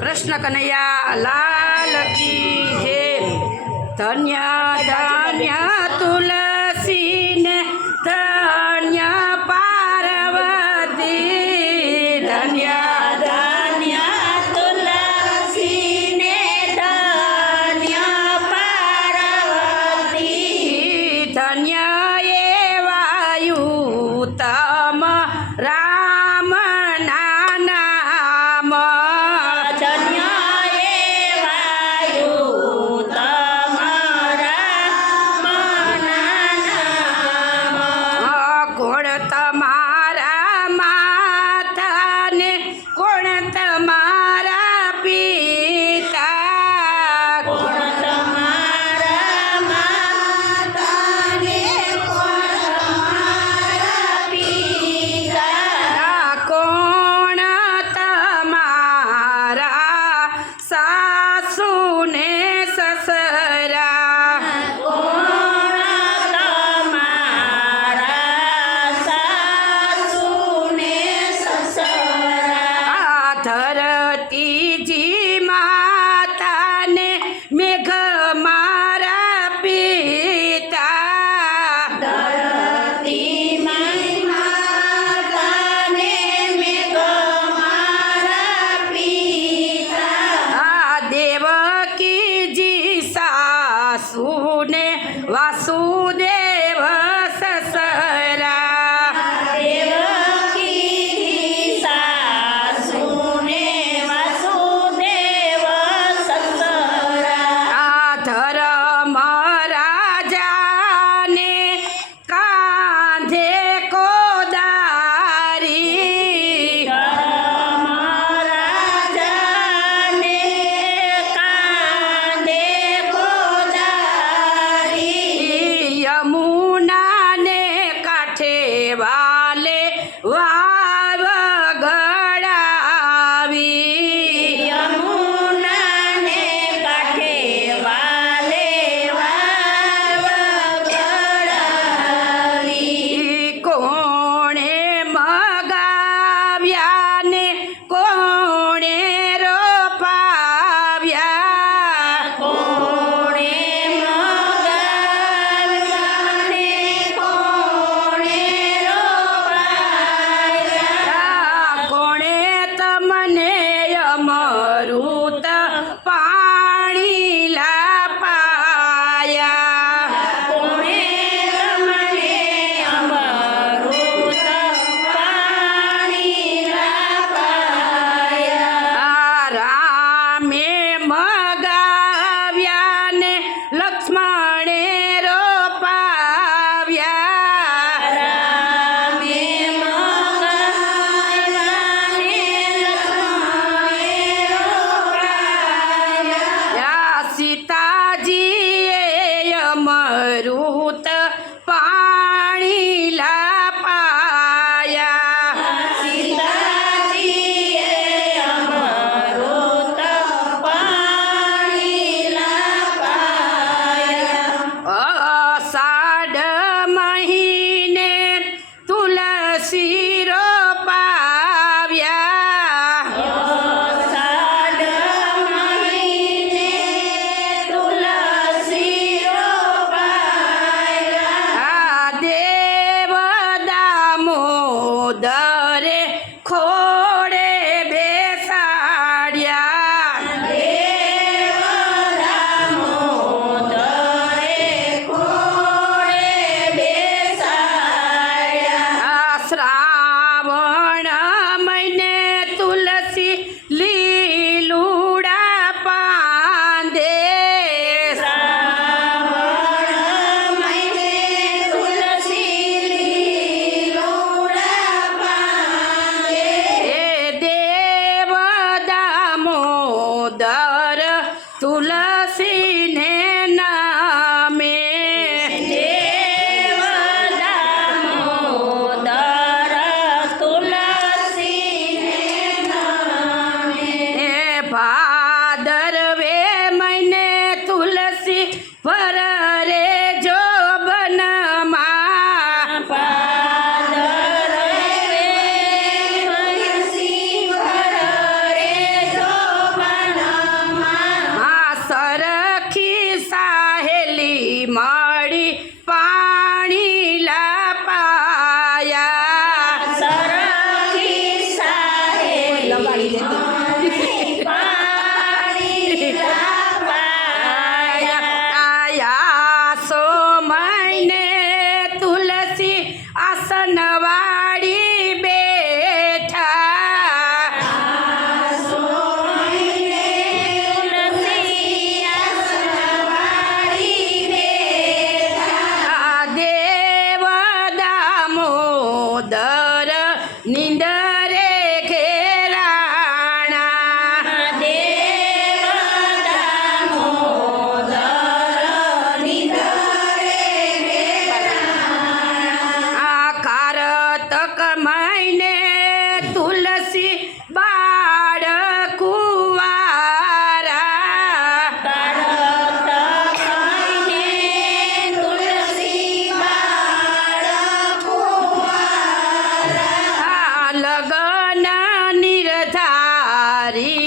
કૃષ્ણ કનૈયા લાલ કી જય. ધન્ય ધન્ય તુલસીને Ari.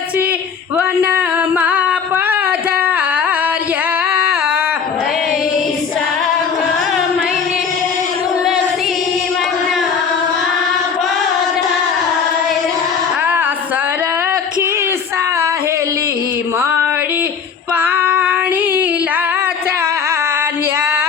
પછી વનમાં પધાર્યા. આ સરખી સાહેલી મળી પાણી લાચાર્યા.